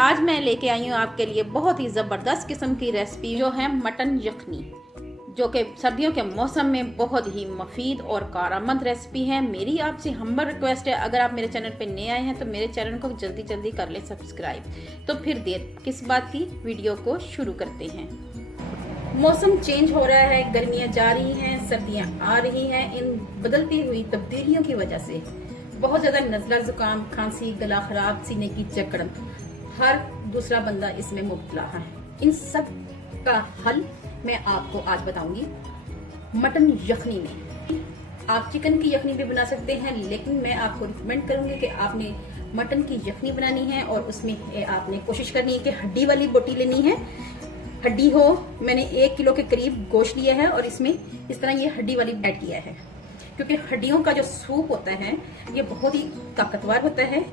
आज मैं लेके आई हूँ आपके लिए बहुत ही ज़बरदस्त किस्म की रेसिपी जो है मटन यखनी, जो कि सर्दियों के मौसम में बहुत ही मुफीद और कारआमद रेसिपी है। मेरी आपसे हम्बल रिक्वेस्ट है, अगर आप मेरे चैनल पे नए आए हैं तो मेरे चैनल को जल्दी जल्दी कर ले सब्सक्राइब। तो फिर देर किस बात की, वीडियो को शुरू करते हैं। मौसम चेंज हो रहा है, गर्मियाँ जा रही हैं, सर्दियाँ आ रही हैं। इन बदलती हुई तब्दीलियों की वजह से बहुत ज़्यादा नज़ला, ज़ुकाम, खांसी, गला खराब, सीने की जकड़न, हर दूसरा बंदा इसमें मुब्तला है। इन सब का हल मैं आपको आज बताऊंगी मटन यखनी में। आप चिकन की यखनी भी बना सकते हैं, लेकिन मैं आपको रिकमेंड करूंगी कि आपने मटन की यखनी बनानी है और उसमें आपने कोशिश करनी है कि हड्डी वाली बोटी लेनी है। हड्डी हो, मैंने 1 किलो के करीब गोश्त लिया है और इसमें इस तरह ये हड्डी वाली ऐड किया है, क्योंकि हड्डियों का जो सूप होता है ये बहुत ही ताकतवर होता है।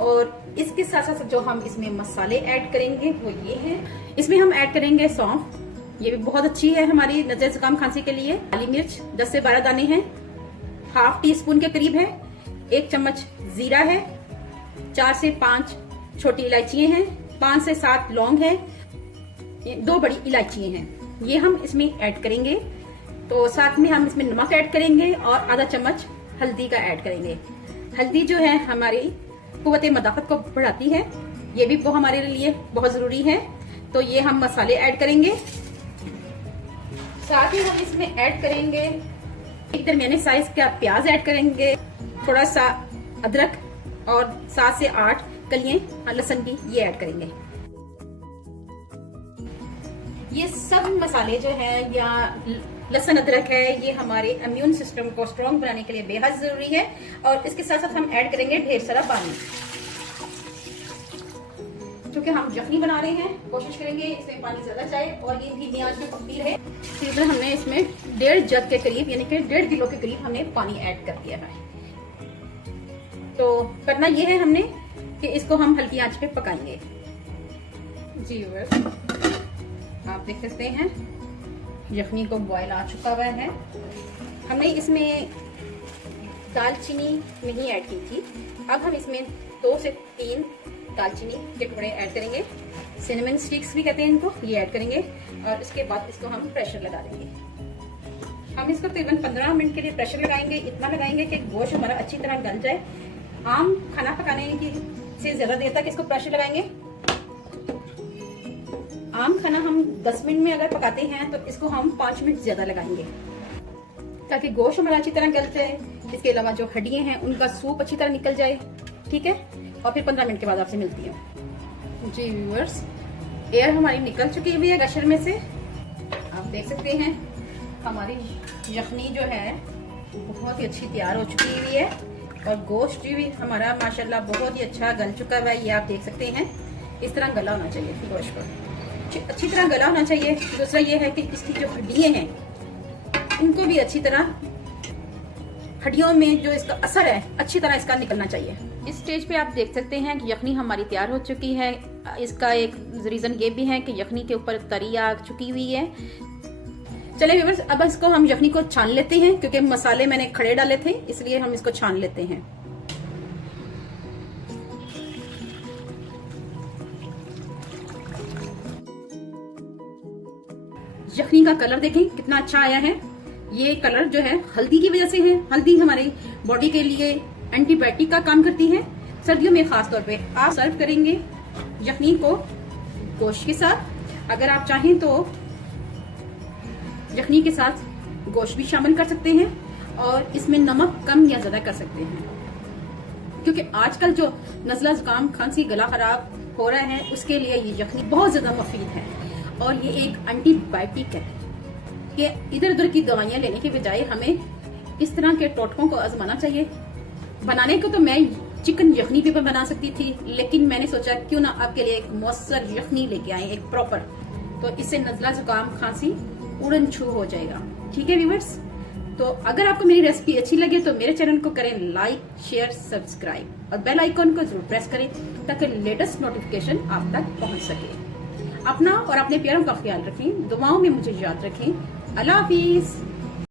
और इसके साथ साथ जो हम इसमें मसाले ऐड करेंगे वो ये हैं। इसमें हम ऐड करेंगे सौंफ, ये भी बहुत अच्छी है हमारी नज़ला, जुकाम, खांसी के लिए। काली मिर्च 10 से 12 दाने हैं, ½ टीस्पून के करीब है। 1 चम्मच जीरा है, 4 से 5 छोटी इलायचियां हैं, 5 से 7 लौंग है, 2 बड़ी इलायचियां हैं, ये हम इसमें ऐड करेंगे। तो साथ में हम इसमें नमक ऐड करेंगे और आधा चम्मच हल्दी का ऐड करेंगे। हल्दी जो है हमारी कुव्वत मदाफत को बढ़ाती है, ये भी वो हमारे लिए बहुत जरूरी है। तो ये हम मसाले ऐड करेंगे। साथ ही हम इसमें ऐड करेंगे एक दरमियाने साइज का प्याज ऐड करेंगे, थोड़ा सा अदरक और 7 से 8 कलियां लहसुन की ये ऐड करेंगे। ये सब मसाले जो है या लहसुन अदरक है, ये हमारे इम्यून सिस्टम को स्ट्रॉन्ग बनाने के लिए बेहद जरूरी है। और इसके साथ साथ हम ऐड करेंगे ढेर सारा पानी, क्योंकि हम यखनी बना रहे हैं, कोशिश करेंगे इसमें पानी ज्यादा जाए और ये धीमी आंच पे पकती रहे। फिर हमने इसमें 1.5 जग के करीब यानी कि 1.5 किलो के करीब हमने पानी ऐड कर दिया है। तो करना ये है हमने कि इसको हम हल्की आंच पे पकाएंगे। जी आप देख सकते हैं यखनी को बॉयल आ चुका हुआ है। हमने इसमें दालचीनी नहीं ऐड की थी, अब हम इसमें 2 से 3 दालचीनी के टुकड़े ऐड करेंगे। सिनेमन स्टिक्स भी कहते हैं इनको, ये ऐड करेंगे और इसके बाद इसको हम प्रेशर लगा देंगे। हम इसको तकरीबन 15 मिनट के लिए प्रेशर लगाएंगे, इतना लगाएंगे कि गोश्त हमारा अच्छी तरह गल जाए। आम खाना पकाने की से ज्यादा देर तक इसको प्रेशर लगाएंगे। आम खाना हम 10 मिनट में अगर पकाते हैं तो इसको हम 5 मिनट ज्यादा लगाएंगे, ताकि गोश्त हमारा अच्छी तरह गल जाए। इसके अलावा जो हड्डियां हैं उनका सूप अच्छी तरह निकल जाए, ठीक है। और फिर 15 मिनट के बाद आपसे मिलती है। जी व्यूअर्स, एयर हमारी निकल चुकी हुई है गशर में से, आप देख सकते हैं हमारी यखनी जो है बहुत ही अच्छी तैयार हो चुकी हुई है और गोश्त भी हमारा माशाल्लाह बहुत ही अच्छा गल चुका हुआ है। ये आप देख सकते हैं, इस तरह गला होना चाहिए गोश्त को, अच्छी तरह गला होना चाहिए। दूसरा ये है कि इसकी जो हड्डियां हैं इनको भी अच्छी तरह, हड्डियों में जो इसका असर है अच्छी तरह इसका निकलना चाहिए। इस स्टेज पे आप देख सकते हैं कि यखनी हमारी तैयार हो चुकी है। इसका एक रीजन ये भी है कि यखनी के ऊपर तरी आ चुकी हुई है। चलिए व्यूअर्स, अब इसको हम यखनी को छान लेते हैं, क्योंकि मसाले मैंने खड़े डाले थे इसलिए हम इसको छान लेते हैं। यखनी का कलर देखें कितना अच्छा आया है। ये कलर जो है हल्दी की वजह से है। हल्दी हमारी बॉडी के लिए एंटीबायोटिक का काम करती है। सर्दियों में खास तौर पे आप सर्व करेंगे यखनी को गोश्त के साथ। अगर आप चाहें तो यखनी के साथ गोश्त भी शामिल कर सकते हैं और इसमें नमक कम या ज्यादा कर सकते हैं, क्योंकि आजकल जो नज़ला, जुकाम, खांसी, गला खराब हो रहा है उसके लिए ये यखनी बहुत ज्यादा मुफीद है। और ये एक एंटीबायोटिक है कि इधर उधर की दवाइयां लेने के बजाय हमें इस तरह के टोटकों को आजमाना चाहिए। बनाने को तो मैं चिकन यखनी भी बना सकती थी, लेकिन मैंने सोचा क्यों ना आपके लिए एक मौसर यखनी लेके आए, एक प्रॉपर। तो इससे नज़ला, जुकाम, खांसी उड़न छू हो जाएगा, ठीक है व्यूअर्स। तो अगर आपको मेरी रेसिपी अच्छी लगे तो मेरे चैनल को करें लाइक, शेयर, सब्सक्राइब और बेल आइकॉन को जरूर प्रेस करें, ताकि लेटेस्ट नोटिफिकेशन आप तक पहुंच सके। अपना और अपने प्यारों का ख्याल रखें, दुआओं में मुझे याद रखें। अल्लाह हाफिज।